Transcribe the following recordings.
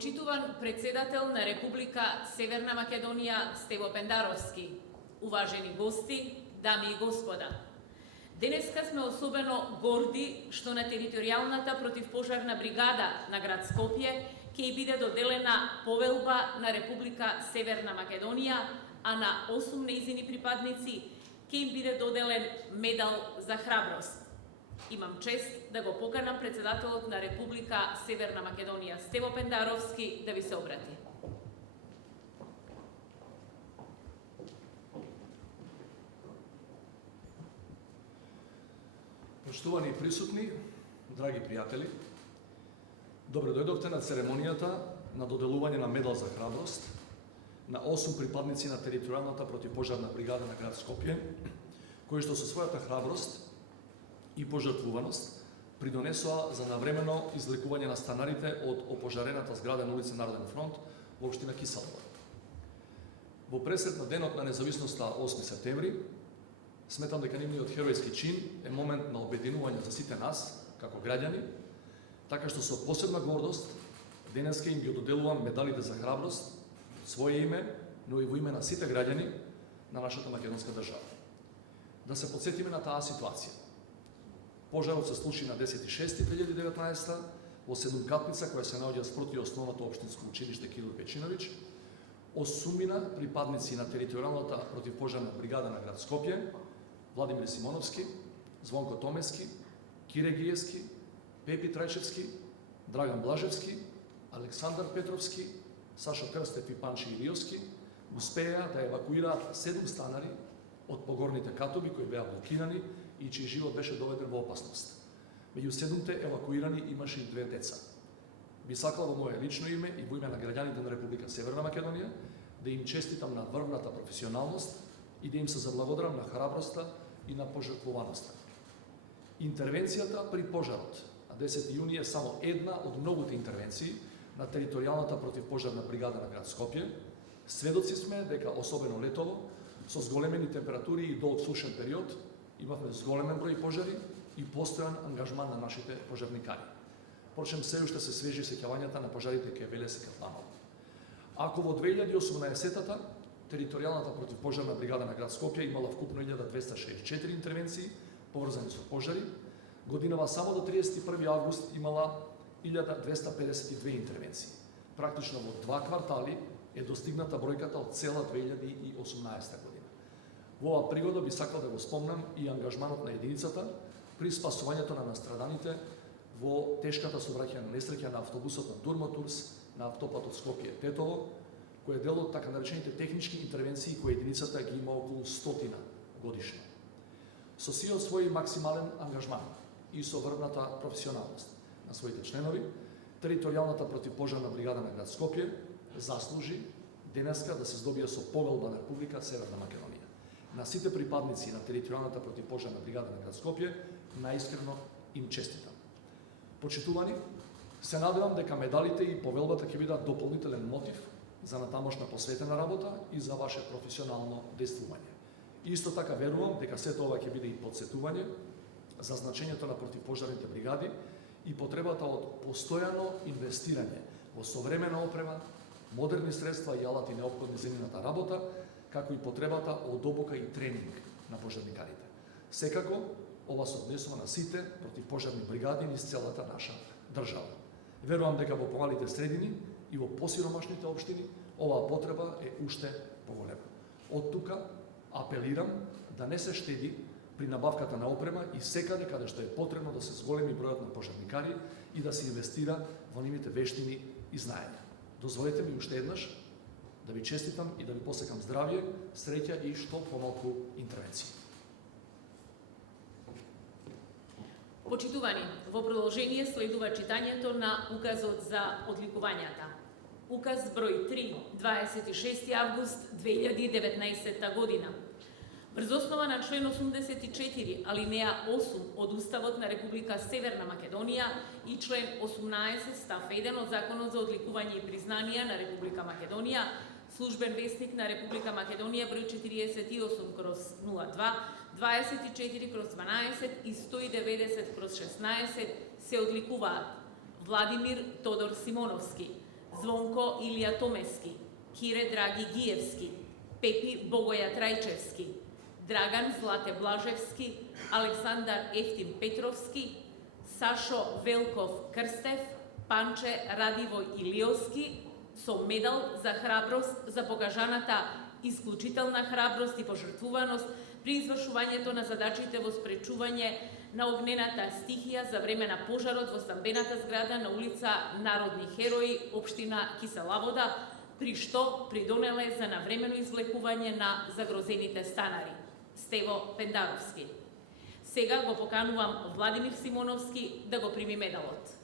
Почитуван председател на Република Северна Македонија Стево Пендаровски, уважени гости, дами и господа. Денеска сме особено горди што на територијалната противпожарна бригада на град Скопје ќе и биде доделена повелба на Република Северна Македонија, а на 8 нејзини припадници ќе им биде доделен медал за храброст. Имам чест да го поканам председателот на Република Северна Македонија Стево Пендаровски да ви се обрати. Поштувани присутни, драги пријатели, добро дојдовте на церемонијата на доделување на медал за храброст на 8 припадници на територијалната противпожарна бригада на град Скопје, кои што со својата храброст и пожртвуваност придонесоа за навремено излекување на станарите од опожарената зграда на улица Народен фронт во општина Киселова. Во пресрет на денот на независноста 8 септември, сметам дека нивниот херојски чин е момент на обединување за сите нас, како граѓани, така што со посебна гордост денеска им ги доделувам медалите за храброст, своје име, но и во име на сите граѓани на нашата македонска држава. Да се подсетиме на таа ситуација. Пожарот се случи на 10.6.2019 во седумкатница која се наоѓа спроти основното општинско училиште Кирил Печиновиќ. 8 припадници на територијалната противпожарна бригада на град Скопје, Владимир Симоновски, Звонко Томески, Кире Гиевски, Пепи Трајчевски, Драган Блажевски, Александар Петровски, Сашо Крстев и Панчи Илиовски успеа да евакуираат 7 станари од погорните катоби кои беа блокирани и чиј живот беше доведен во опасност. Меѓу 7-те евакуирани имаше и 2 деца. Би сакал во моје лично име и во име на граѓаните на Република Северна Македонија да им честитам на врвната професионалност и да им се заблагодарам на храброста и на пожртвуваноста. Интервенцијата при пожарот на 10 јуни е само една од многуте интервенции на територијалната противпожарна бригада на град Скопје. Сведоци сме дека особено летово, со зголемени температури и долг сушен период, имавме зголемен број пожари и постојан ангажман на нашите пожарникари. Впрочем, се уште се свежи сеќавањата на пожарите кај Велес и Кафланово. Ако во 2018-та територијалната противпожарна бригада на град Скопје имала вкупно 1264 интервенции поврзани со пожари, годинава само до 31 август имала 1252 интервенции. Практично во 2 квартали е достигната бројката од цела 2018 година. Во оваа пригода би сакал да го спомнам и ангажманот на единицата при спасувањето на настраданите во тешката сообраќајна несреќа на автобусот на Турмотурс на автопатот Скопје-Тетово, кој е дел од така наречените технички интервенции кои единицата ги има околу 100 годишно. Со сиот свој максимален ангажман и со врвната професионалност на своите членови, територијалната противпожарна бригада на град Скопје заслужи денеска да се здобие со повелба на Република Северна Македонија. На сите припадници на територијалната противпожарна бригада на град Скопје најискрено им честитам. Почитувани, се надевам дека медалите и повелбата ќе бидат дополнителен мотив за натамошна посветена работа и за ваше професионално действување. Исто така верувам дека сето ова ќе биде и подсетување за значењето на противпожарните бригади и потребата од постојано инвестирање во современа опрема, модерни средства и алати неопходни за нивната работа, како и потребата од обука и тренинг на пожарникарите. Секако, ова се однесува на сите противпожарни бригади низ целата наша држава. Верувам дека во помалите средини и во посиромашните општини оваа потреба е уште поголема. Од тука апелирам да не се штеди при набавката на опрема и секаде каде што е потребно да се зголеми бројот на пожарникари и да се инвестира во нивните вештини и знаења. Дозволете ми уште еднаш да ви честитам и да ви посекам здравје, среќа и што помалку интервенции. Почитувани, во продолжение следува читањето на Указот за одликувањата. Указ број 3, 26 август 2019 година. Врз основа на член 84, алинеја 8 од Уставот на Република Северна Македонија и член 18 став 1 од Законот за одликување и признанија на Република Македонија, Службен вестник на Република Македонија број 48/02, 24/12 и 190/16 се одликуваат Владимир Тодор Симоновски, Звонко Илија Томески, Кире Драги Гиевски, Пепи Богоја Трајчевски, Драган Злате Блажевски, Александар Ефтим Петровски, Сашо Велков Крстев, Панче Радивој Илиовски, со медал за храброст за покажаната исклучителна храброст и пожртвуваност при извршувањето на задачите во спречување на огнената стихија за време на пожарот во стамбената зграда на улица Народни херои, општина Киселавода, при што придонеле за навремено извлекување на загрозените станари. Стево Пендаровски. Сега го поканувам Владимир Симоновски да го прими медалот.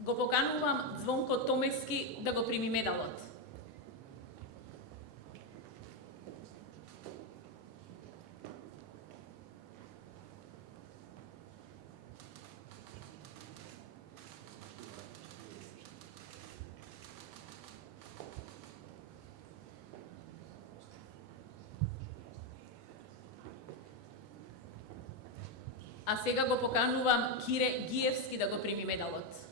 Го поканувам Звонко Томески да го прими медалот. А сега го поканувам Кире Гиевски да го прими медалот.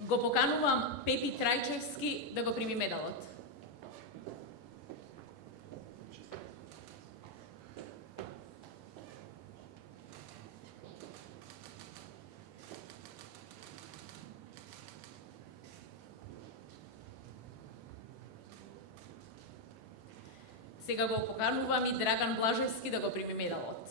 Го поканувам Пепи Трајчевски да го прими медалот. Сега го поканувам и Драган Блажевски да го прими медалот.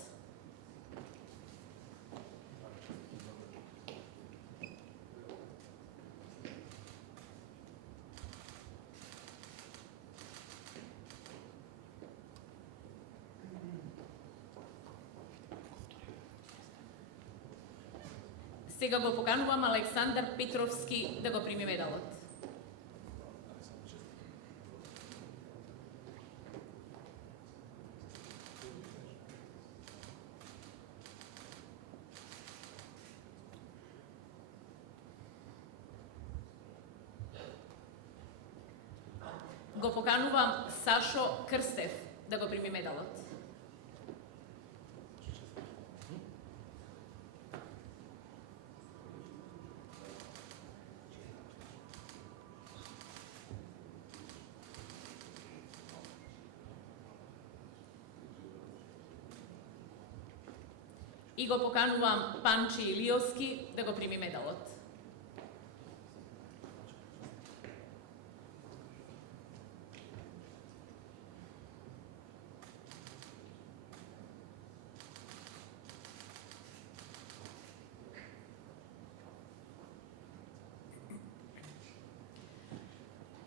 Сега го поканувам Александар Петровски да го прими медалот. Го поканувам Сашо Крстев да го прими медалот. И го поканувам Панче Илиовски да го прими медалот.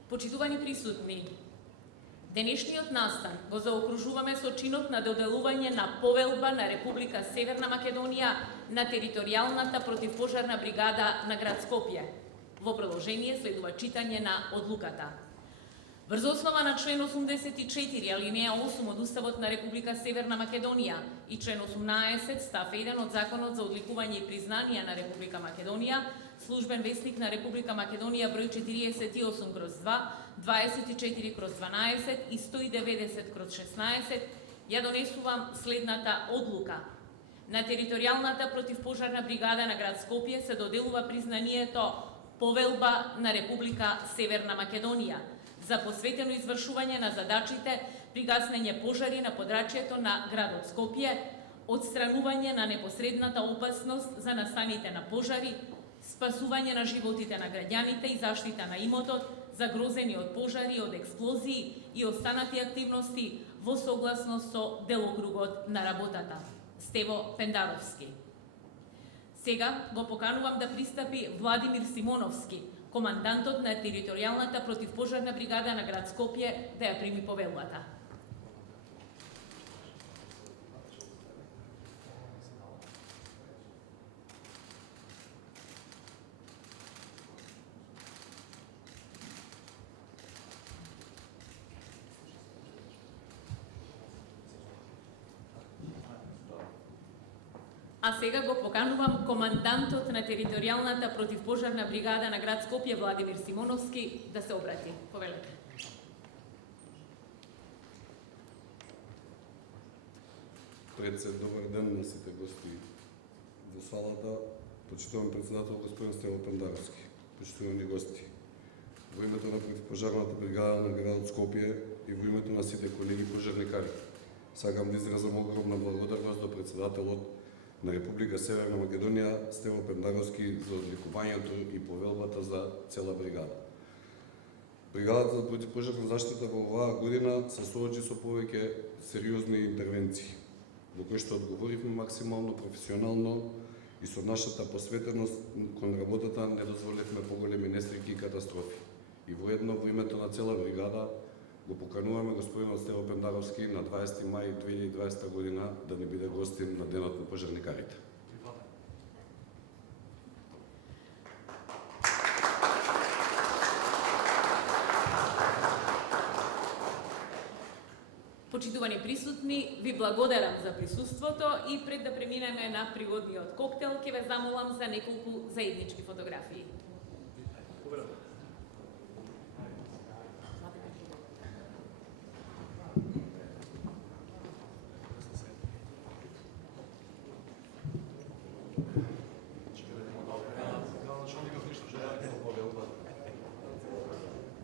Почитувани присутни, денешниот настан го заокружуваме со чинот на доделување на повелба на Република Северна Македонија на територијалната противпожарна бригада на град Скопје. Во продолжение следува читање на одлуката. Врз основа на член 84, алинеја 8 од Уставот на Република Северна Македонија и член 18 став 1 од Законот за одликување и признанија на Република Македонија, Службен вестник на Република Македонија број 48/2, 24/12 и 190/16, ја донесувам следната одлука. На територијалната противпожарна бригада на град Скопје се доделува признанието Повелба на Република Северна Македонија за посветено извршување на задачите при гаснење пожари на подрачјето на градот Скопје, отстранување на непосредната опасност за настаните на пожари, спасување на животите на граѓаните и заштита на имотот, загрозени од пожари, од експлозии и останати активности во согласност со делокругот на работата. Стево Пендаровски. Сега го поканувам да пристапи Владимир Симоновски, командантот на територијалната противпожарна бригада на град Скопје, да ја прими повелбата. А сега го поканувам командантот на територијалната противпожарна бригада на град Скопје Владимир Симоновски да се обрати. Повелете. Председ, добар ден на сите гости во салата, почитуван председател господин Стево Пендаровски, почитувани гости. Во името на противпожарната бригада на градот Скопје и во името на сите колеги пожарникари, сакам да изразам огромна благодарност до председателот на Република Северна Македонија Стево Пендаровски за одликувањето и повелбата за цела бригада. Бригадата за противпожарна заштита во оваа година се соочи со повеќе сериозни интервенции, во кои што одговоривме максимално професионално и со нашата посветеност кон работата не дозволивме поголеми несреќи и катастрофи. И воедно во името на цела бригада го покануваме господинот Стево Пендаровски на 20 мај 2020 година да не биде гостин на Денот на пожарникарите. Почитувани присутни, ви благодарам за присуството и пред да преминеме на пригодниот коктел, ќе ве замолам за неколку заеднички фотографии.